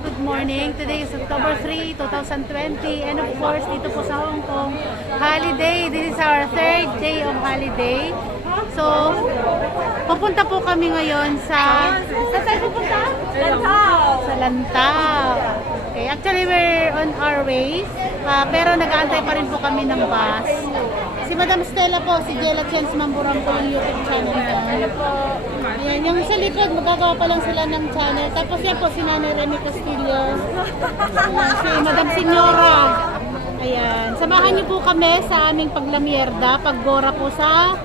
good morning. Today is October 3, 2020 and of course dito po sa Hong Kong, holiday. This is our third day of holiday. So, pupunta po kami ngayon sa... Saan tayo pupunta? Lantau. Sa Lantau. Okay, actually we're on our way, pero nag-aantay pa rin po kami ng bus. Si Madam Stella po, si Gala Mamburang po yung YouTube channel niya. Ayan, yung sa likod, magagawa pa lang sila ng channel. Tapos yan po, si Nanay Remy Castillo. Ayan, si Madam Senyora. Ayan, samahan niyo po kami sa aming paglamierda, paggora po sa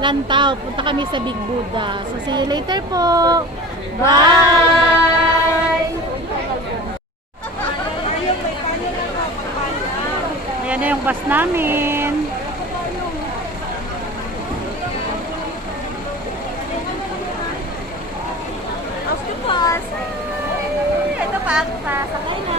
Lantau. Punta kami sa Big Buddha. So, see you later po. Bye! Ayan na yung bus namin. Octopus. Ito pa, sakay na.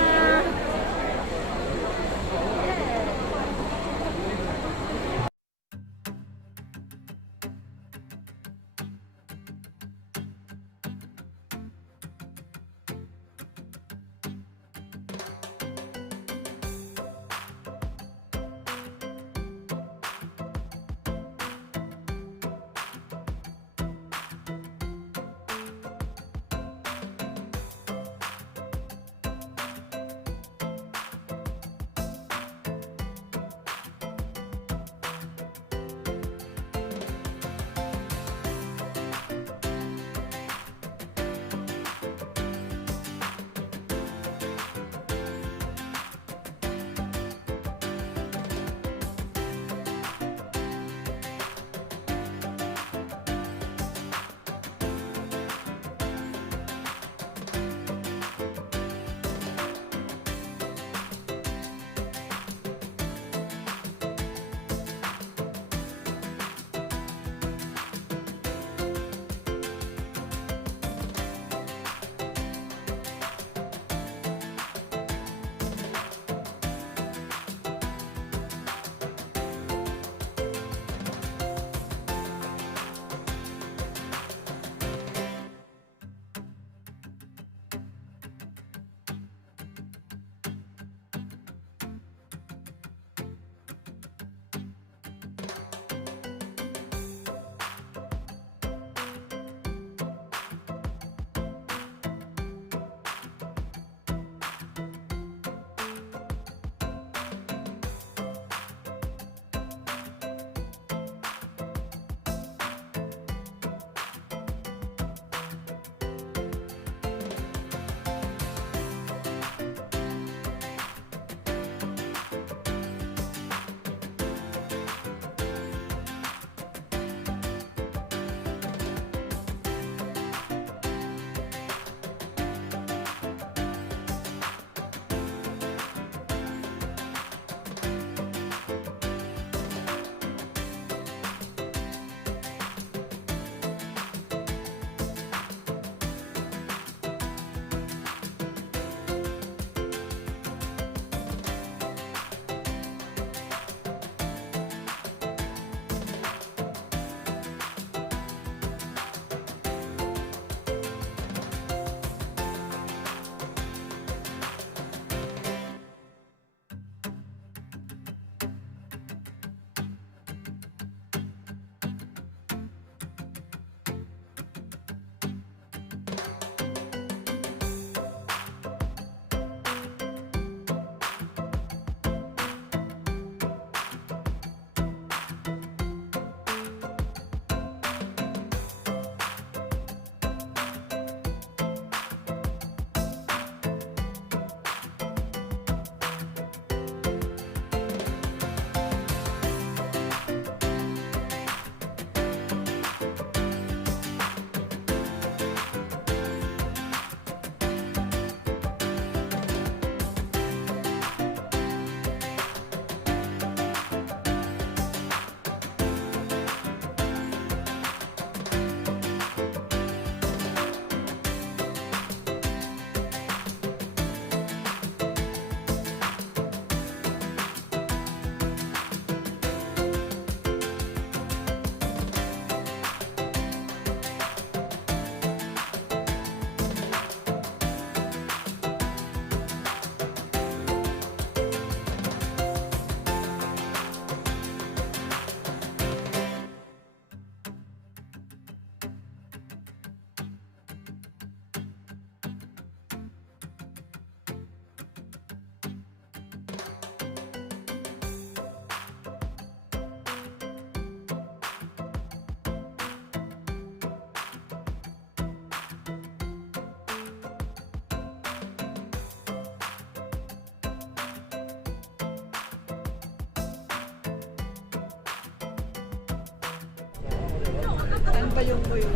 Saan ba yung mo yun?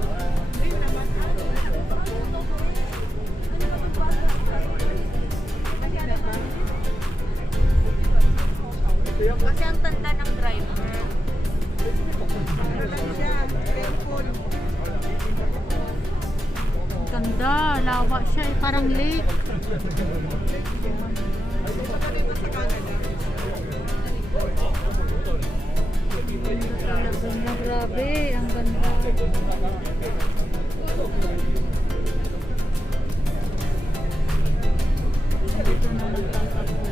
Kasi ang tanda ng driver. Ganda, lawa siya eh, parang lake. Ganda, grabe, ang ganda. Dito na nagtatapos.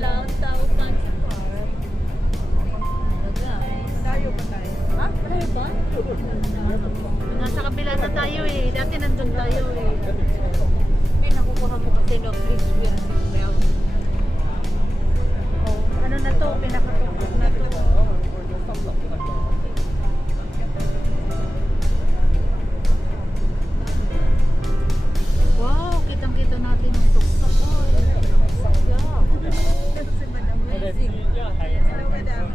Lantau, Tayo ba tayo? Ha? Tayo ba? Nasa kabila na tayo eh. Dati nandun tayo eh. Ay, nakukuha mo kasi ng crispy and brown. Oh, ano na to? Pinakatuktok na to. Wow, kitang-kita natin yung tuktok. Si Madam Amazing. Hello, Madam.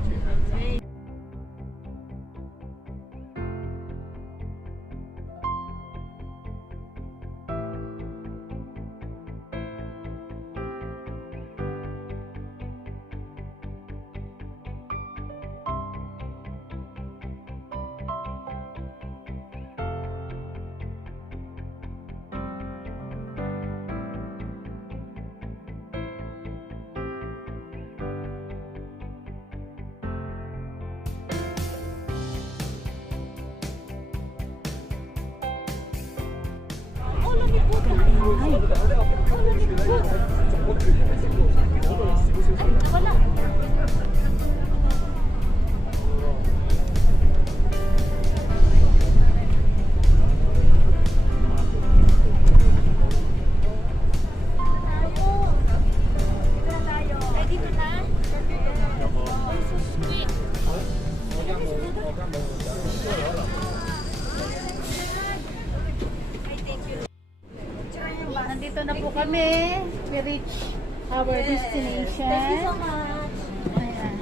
Nandito na po kami. We reach our destination. Thank you so much. Ayan.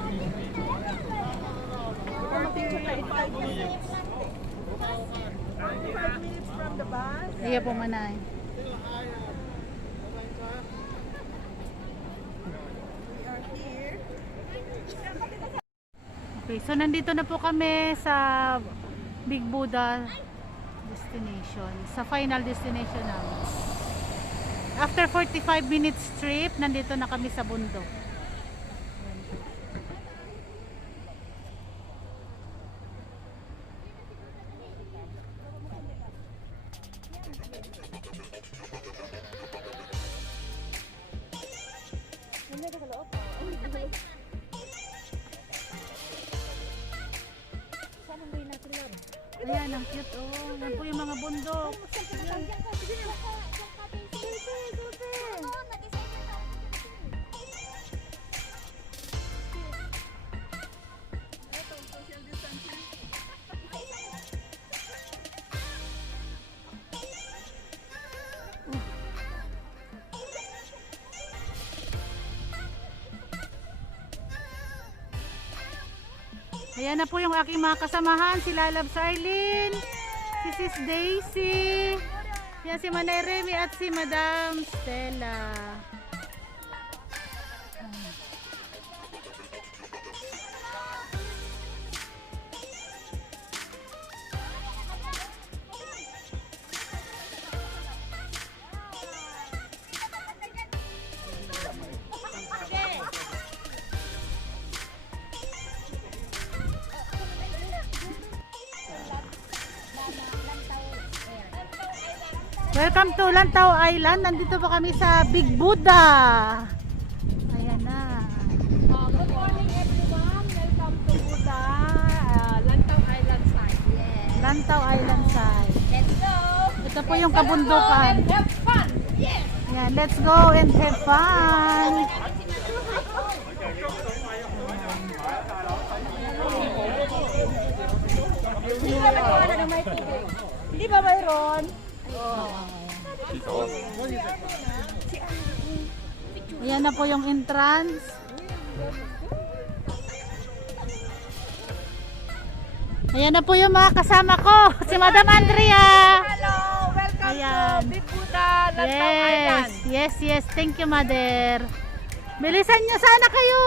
From the bus. Iya po manay. We are here. Okay, so nandito na po kami sa Big Buddha destination. Sa final destination namin. After 45 minutes trip, nandito na kami sa bundok. Ayan, ang cute oh. Yan po yung mga bundok. Ayan na po yung aking mga kasamahan. Si Lalabs Arlene, si Sis Daisy, yan si Manay Remy at si Madam Stella. Welcome to Lantau Island. Nandito po kami sa Big Buddha. Ayan na. Good morning everyone. Welcome to Buddha, Lantau Island side. Yes. Lantau Island side. Let's go. Ito po yung kabundukan. And have fun. Yes. Ayan, let's go and have fun. Hindi ba mayroon? Ayan na po yung entrance. Ayan na po yung mga kasama ko. Si Madam Andrea. Hello. Welcome Ayan. to Big Buddha, Lantau Island. Yes. Thank you, Mother. Bilisan nyo sana kayo.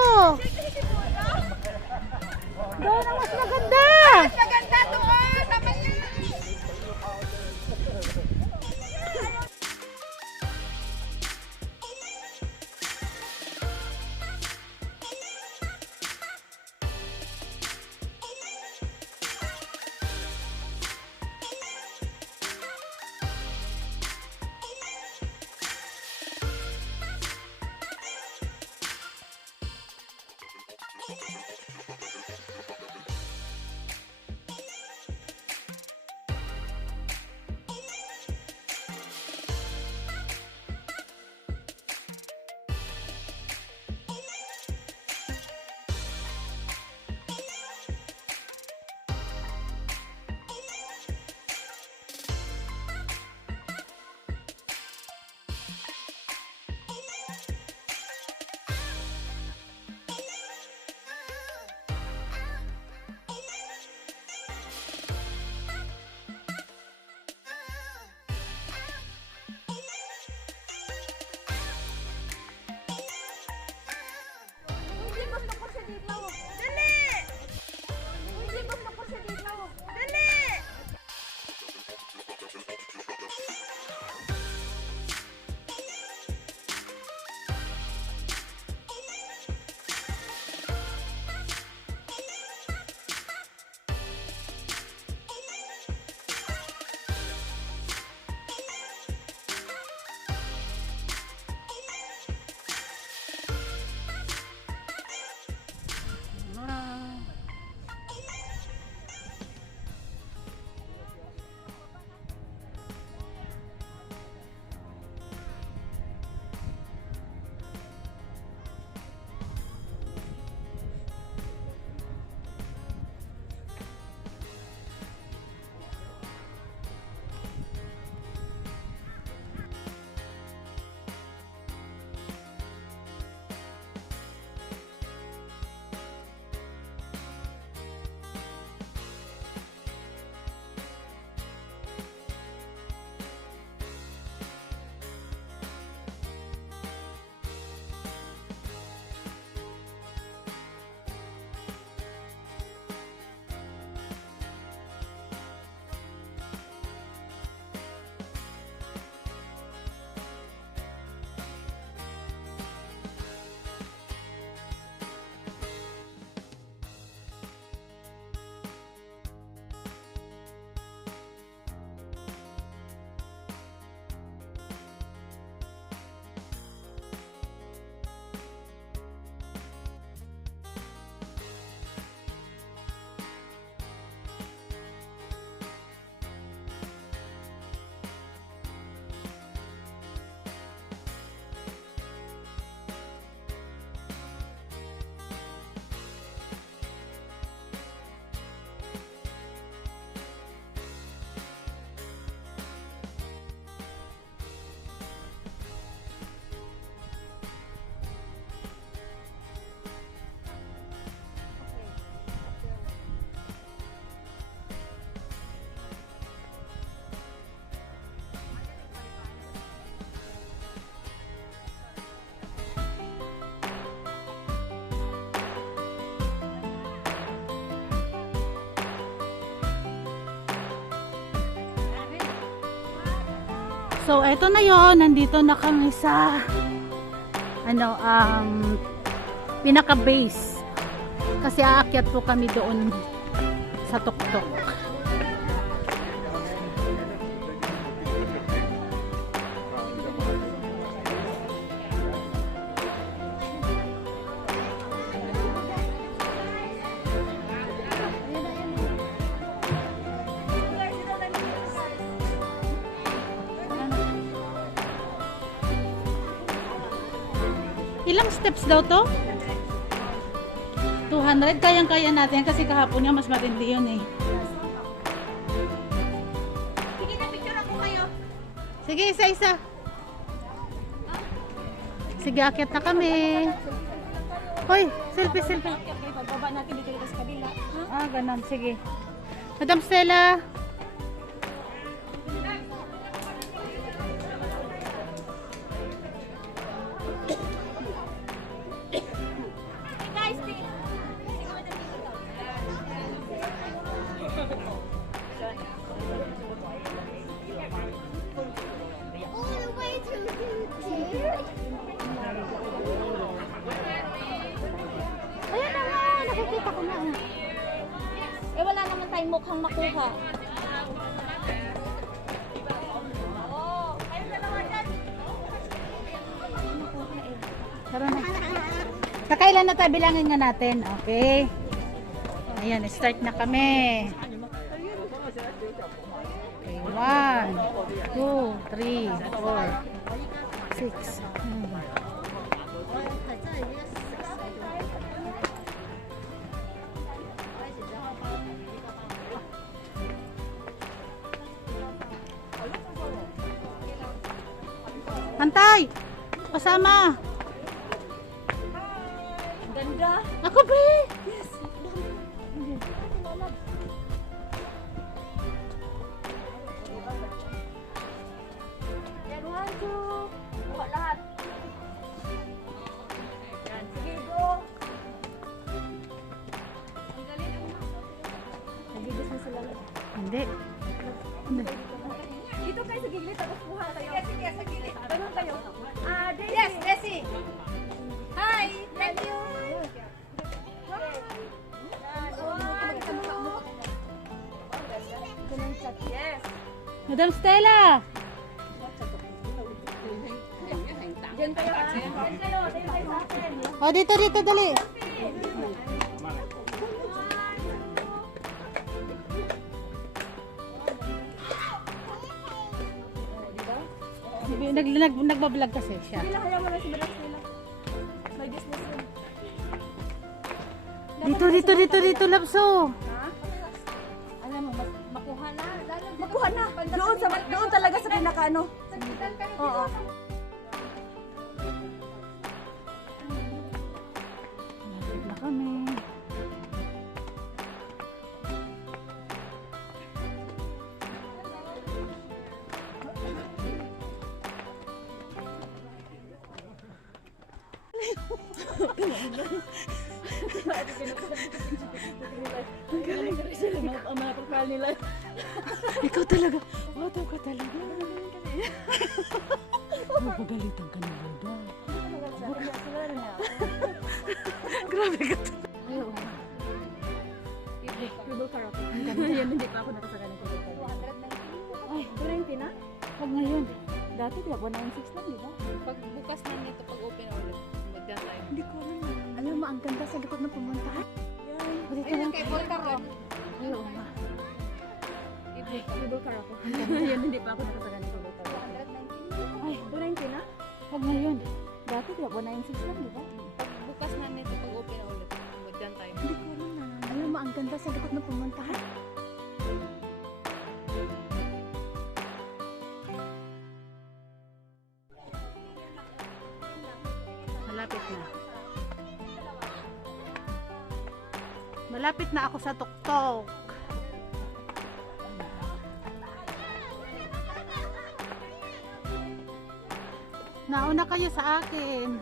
Doon ang mas maganda. Maganda doon. Naman yan. So, eto na yon. Nandito na kami sa pinaka-base. Kasi aakyat po kami doon sa tuktok. Ilang steps daw to? 200? Kayang-kaya natin kasi kahapon nga mas matindi yun eh. Sige na, picture ako kayo. Sige, isa-isa. Sige, akyat na kami. Hoy, selfie. Pagbaba natin dito sa kabila. Ah, ganun. Sige. Madam Stella. Ayan na nga, nakikita ko na. Eh wala naman tayong mukhang makuha. Tara na. Nakailan na tayo? Bilangin nga natin. Okay. Ayan, start na kami. Okay, 1, 2, 3, 4, 6. Antay! Kasama! Ganda. Ako ba? Yes. Yan, 1, 2. Buka lahat. Yan, sige, go. Ang galing naman. Nagigis na sila. Hindi. Dito kayo sa gilid, tapos buha kayo. Sige, sa gilid. Ganun kayo. Daisy. Yes, Daisy. Hi, thank you. Yes. Madam Stella! Diyan kayo. Diyan kayo sa akin. O, dito, dali. Nagbablog kasi siya. Hindi lang kaya mo na si Balas nila. May business yun. Dito, Lapso. Ha? Alam mo, makuha na. Makuha na. Doon talaga sa pinakaano. Oo. Malapit na kami. Mga profile nila. Ikaw talaga. Wato ka talaga. Mapagalitan ka ng Buda. Grabe ka talaga. Cable car ako. Yan, hindi pa ako nakasakay ng cable car. Ay, 290 na? Huwag ngayon. Dati, 196 lang, di ba? Pag bukas na nito, pag open ulit, magdan tayo. Hindi ko alam. Alam mo, ang ganda sa likod ng pumuntahan. Dito Ayun, lang. kay Volcar ko. Ay, oo nga. Cable car ako. Yan, hindi pa ako nakasakay ng cable car. Ay, 290 na? Huwag ngayon. Dati, 196 lang, di ba? Pag bukas na nito, pag open ulit, magdan tayo. Hindi ko alam na. Alam mo, ang ganda sa likod ng pumuntahan. Malapit na. Malapit na ako sa tuktok. Nauna kayo sa akin.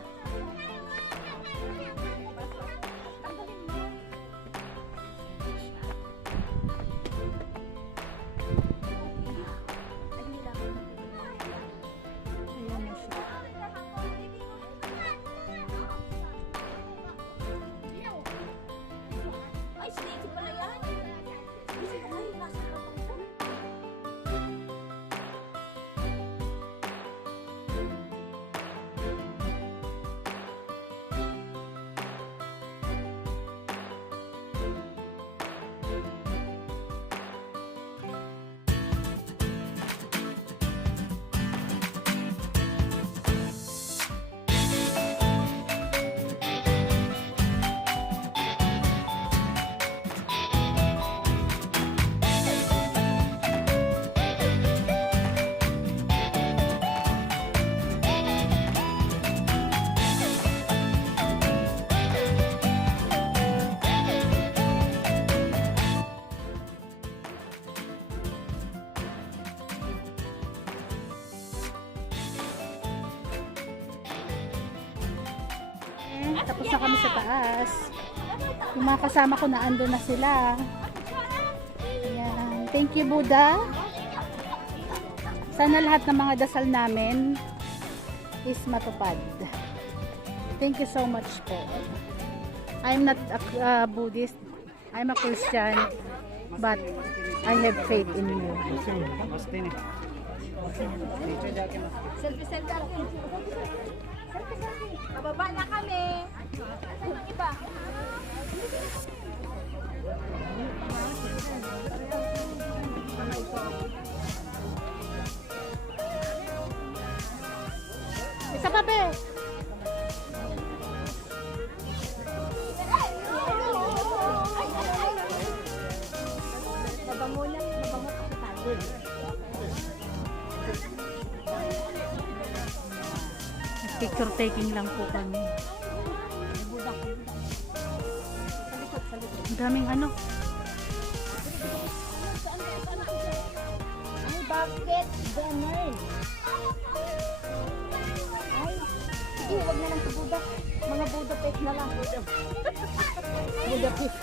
Tapos na kami sa taas. Yung mga kasama ko na ando na sila. Ayan. Thank you, Buddha. Sana lahat ng mga dasal namin is matupad. Thank you so much po. I'm not a Buddhist. I'm a Christian. But I have faith in you. Selfie. Pababa na kami. Ayun ang iba. Isa pa, be. Mabango pa tayo. Picture taking lang po kami. Ang daming ano. Ay, bakit? Ganun. Ay, sige, huwag na lang sa Buddha. Mga Buddha face na lang. Buddha face.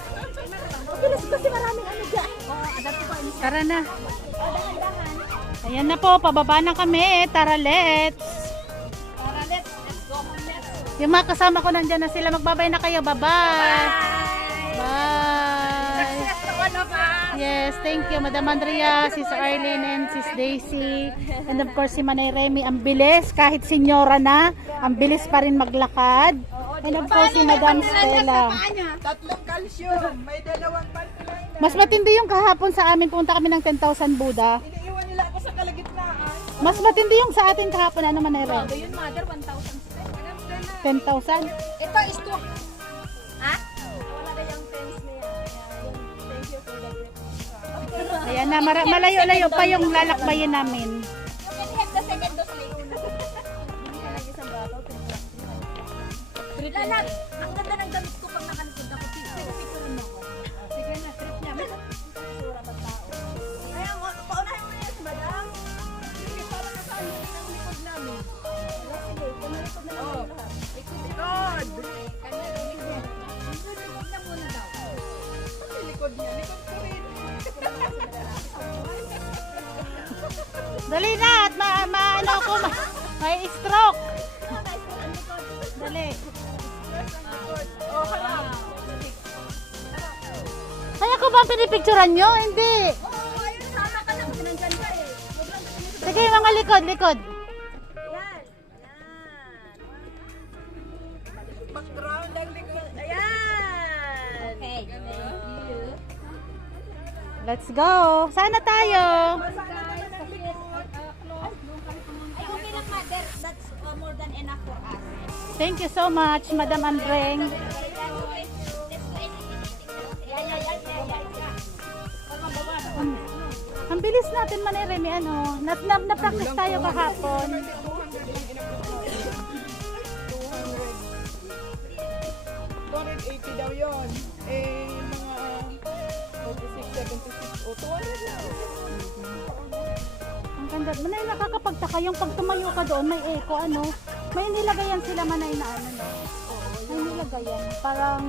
Bilis kasi maraming ano dyan. Oo, adapt ko. Tara na. Dahan-dahan. Ayan na po, pababa na kami. Tara, let's. Para let's go home next. Yung mga kasama ko nandyan na sila. Magbabay na kayo. Bye-bye. Bye. Success to all of us. Yes, thank you, Madam Andrea, Sis Arlene, and Sis Daisy. And of course, si Manay Remy. Ang bilis, kahit senyora na, ang bilis pa rin maglakad. And of course, si Madam Stella. Tatlong calcium, may dalawang pantulan na. Mas matindi yung kahapon sa amin. Punta kami ng 10,000 Buddha. Iniiwan nila ako sa kalagitnaan. Mas matindi yung sa atin kahapon. Ano, Manay Remy? Yun, mother, 1,000. 10,000? Ito is to. Ha? Wala na yung tens na yan. Thank you for the gift. Ayan na, malayo-layo pa yung lalakbayin namin. You can have the second dose later. Hindi ka lang isang bato. Lalat, ang ganda ng damit ko pag nakalikod ako. Picture-picture mo ako. Sige na, trip niya. Sura ba tao? Kaya, paunahin mo na yan, madam. Sige, para nasaan mo ang likod namin. Sige, kumalikod na lang yung lahat. Likod! Kanya likod. Likod na muna daw. Ano yung likod niya? Likod ko rin. Dali na, at ano ko, may stroke. Dali. Oh, harap. Kaya ko ba ang pinipicturan nyo? Hindi. Oo, ayun, sama ka lang. Sinandyan ka eh. Huwag lang sa Sige, mga likod. Yan. Background ang likod. Ayan. Okay. Thank you. Let's go. Sana tayo. Ay, okay lang, mother. That's more than enough for us. Thank you so much, Madam Andreng. Let's go Ang bilis natin, Manay Remy, ano. Na-practice tayo kahapon. 280 daw yun. Eh, mga 46, 76, o 200 lang. Ang ganda. Manay, nakakapagtaka yung pag tumayo ka doon, may echo, ano. May nilagayan sila, Manay, na ano, no? May nilagayan. Parang,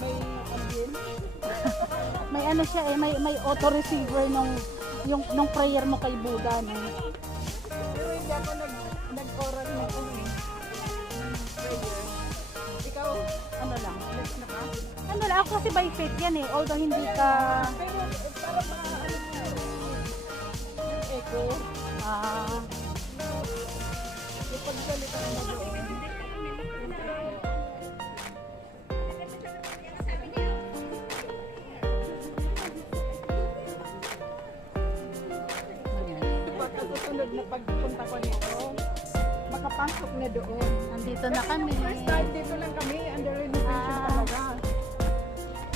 May ambient. may ano siya eh, may auto receiver nung prayer mo kay Buddha, no? Pero hindi ako nag-oral na ako eh. Prayer. Ikaw, Ano lang. next na ka? Ano lang, ako kasi by faith yan eh. Although hindi ka, Pero para ano yung echo, yung pagsalita mo doon. Pagka susunod na pagpunta ko nito, makapasok na doon. nandito na kami. First time dito lang kami, under renovation talaga.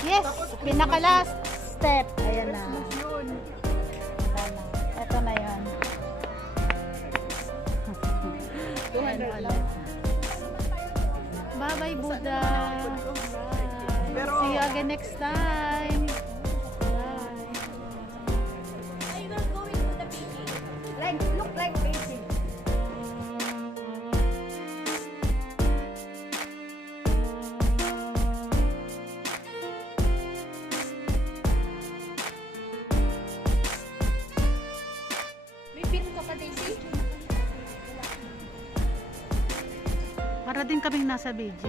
Yes, pinaka last step. Ayan na. Christmas yun. Ito na yun. Ayan ulit. Bye-bye, Buddha. Pero- See you again next time. Bye. I will go into the baby. Look like baby. Para din kaming nasa Beijing.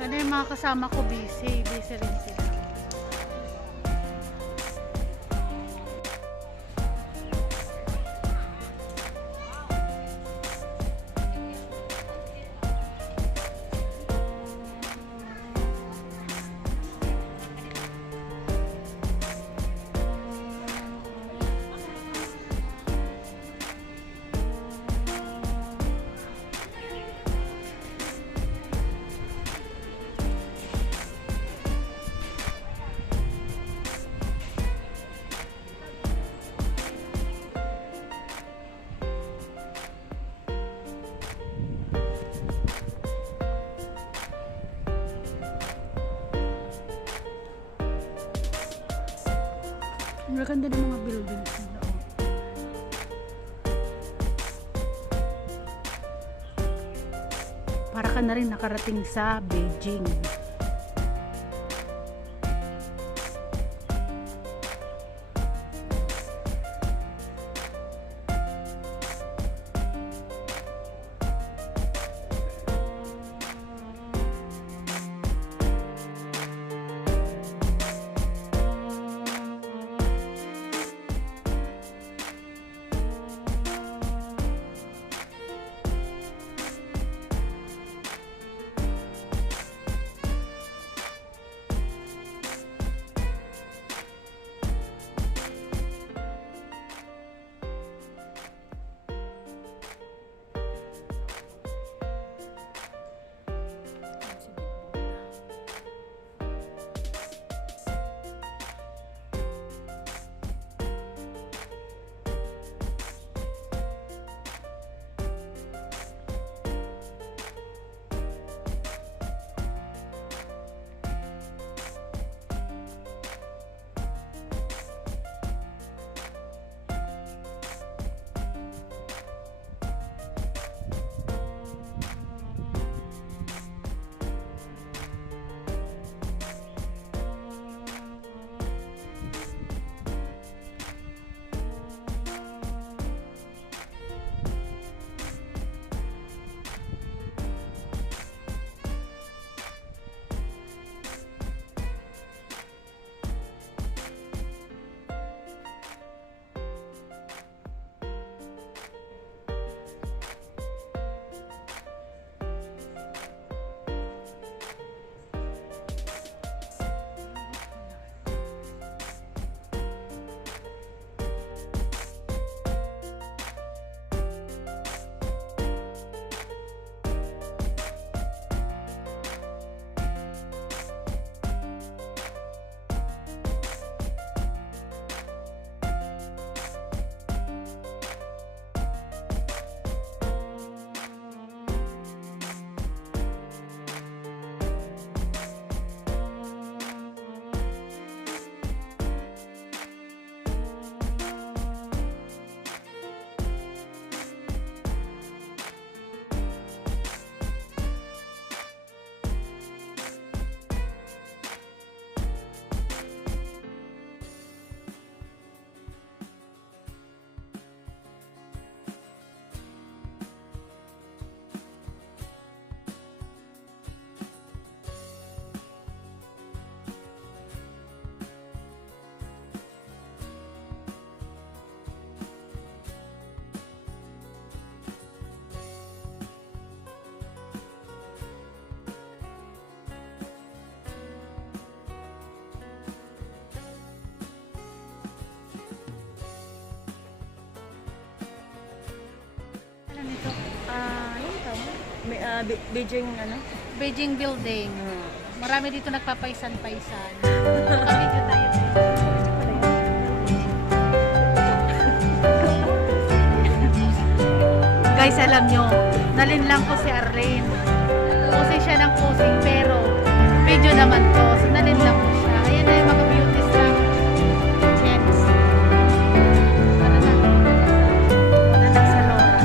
Ano yung mga kasama ko busy rin sila. Ang ganda ng mga buildings nila. Oh. Para ka na rin nakarating sa Beijing. Lantau. May Beijing ano? Beijing building. Marami dito nagpapaisan-paisan. Kapidyo tayo. Guys, alam nyo, nalin lang ko si Arlene. Posing siya ng posing, pero video naman to. So, nalin lang ko siya. Ayan na yung mga beauties ng Chens. Para na. Para na sa Lora.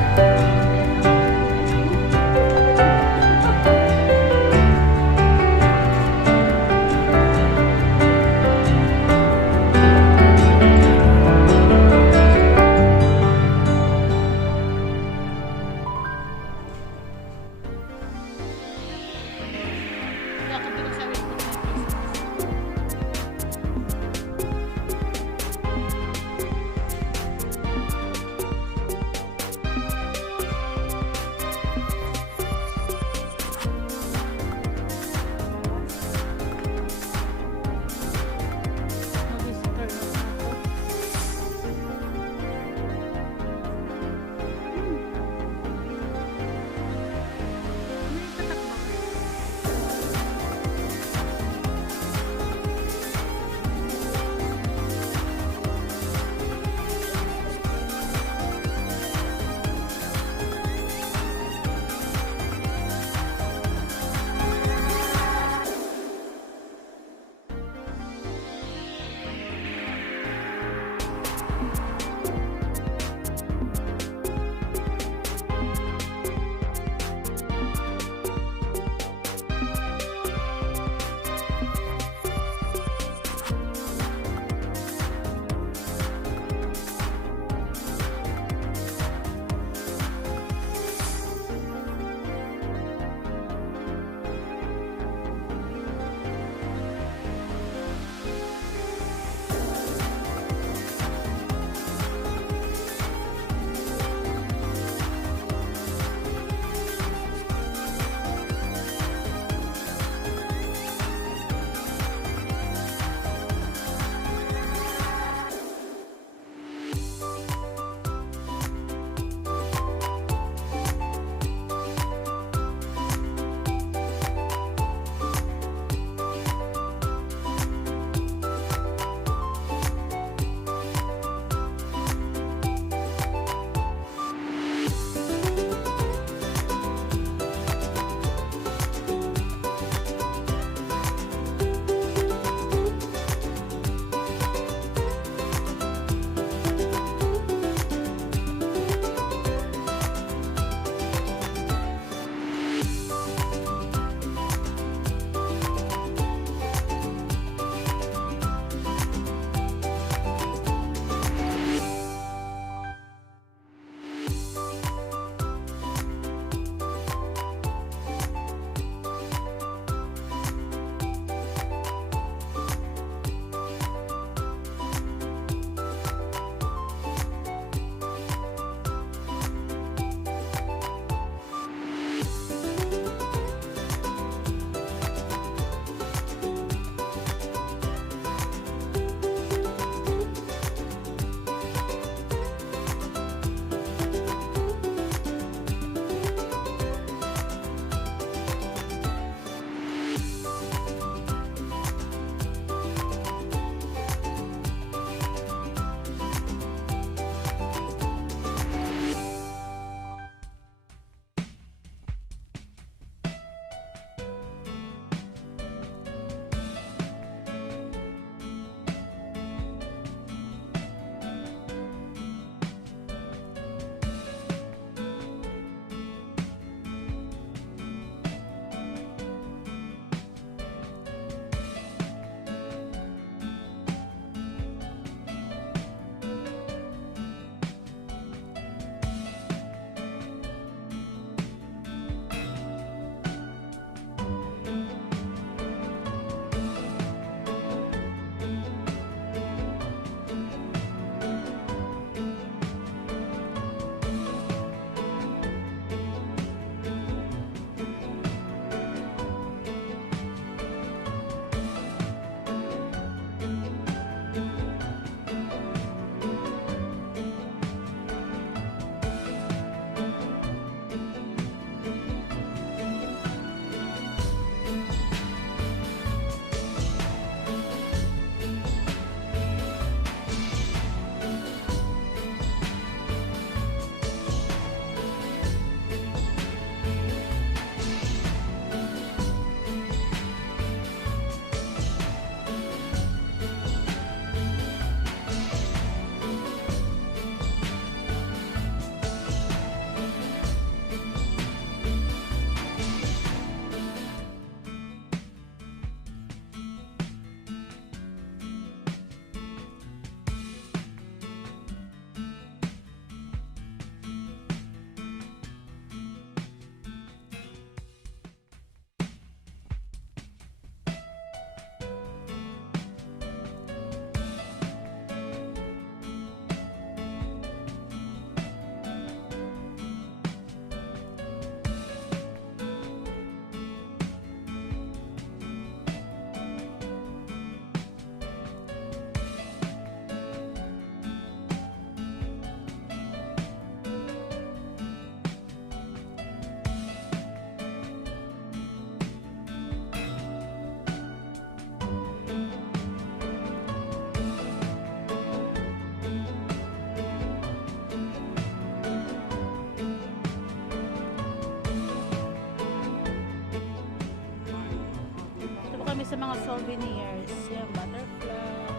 kami sa mga souvenirs. Yan, butterfly,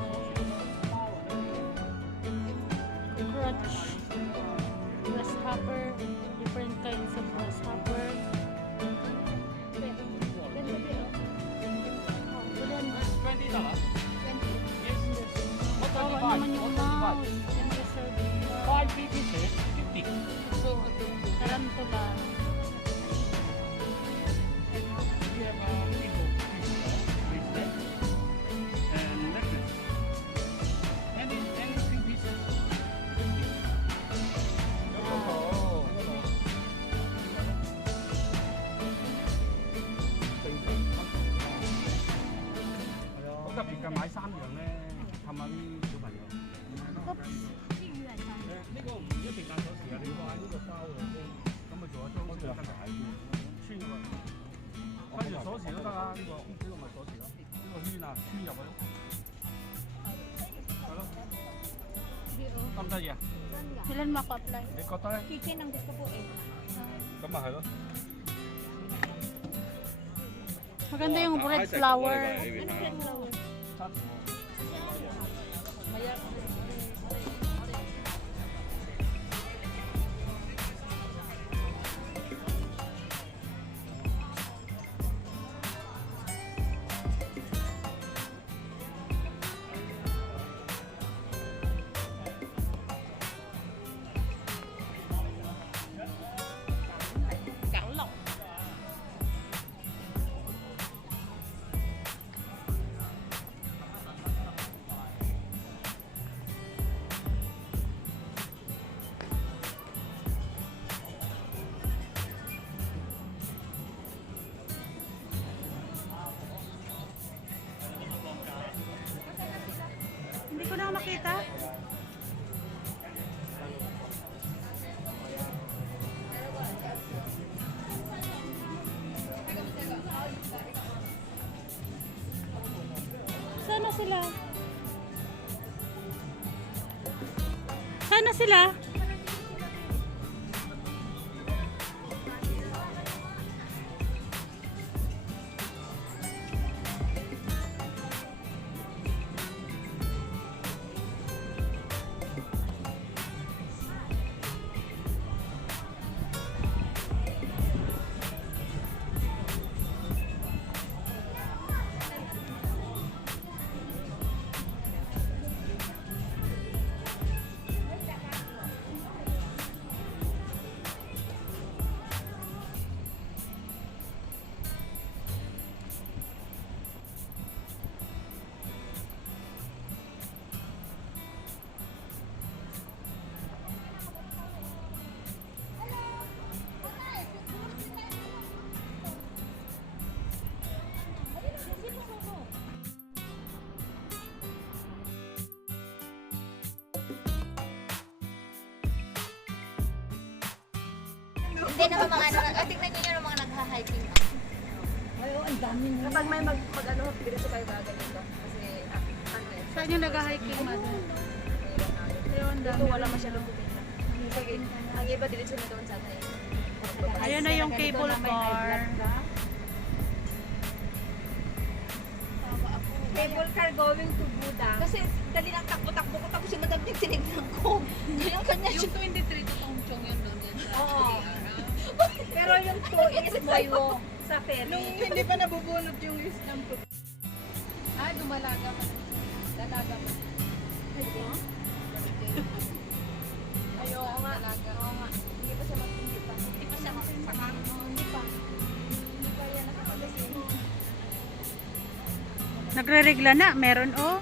crutch, grasshopper, different kinds of grasshopper. Kawawa naman yung mouse. Yan yung serving. 5 pieces, 50. Tarantula. We have a people bracelet and necklace. And 3 pieces, 50。好特別㗎，買3樣咧，氹下啲小朋友。呢個唔一定硬鎖匙啊，你掛呢個包嘅，咁咪做一張跟住穿過去，跟住鎖匙都得啊，呢個咪鎖匙咯，呢個圈啊穿入去咯，係咯，得唔得嘢？ Kailan maka-apply? 你覺得咧？ Kitchen ang gusto ko eh. 咁咪係咯。 Maganda yung red flower. Ano yan flower? Hindi ko na makita. Sana sila? Sana sila? Hindi naman mga ano, tingnan nyo yung mga nagha-hiking. Ay, ang dami nyo. Kapag may mag-ano, diretso kayo gaganito. Kasi, ano eh. Saan yung nag-hiking, mother? Ayun, Dito wala masyadong pupunta. Sige, ang iba diretso na doon sa atin. Ayun na yung cable car. Cable car going to Buda. Kasi dali lang takbo-takbo ko tapos yung madam tinignan ko. Kanya-kanya siya. Yung 23 to Tongchong yun doon yan. Oo. Pero yung 2 is Bayo sa ferry. Nung hindi pa nabubunot yung isang po. Ay, dumalaga pa. Dalaga pa. Ay, oo nga. Oo nga. Hindi pa siya hindi pa. Hindi pa siya makasakang. Hindi pa. Hindi pa yan nakapagasin. Nagre-regla na, meron oh.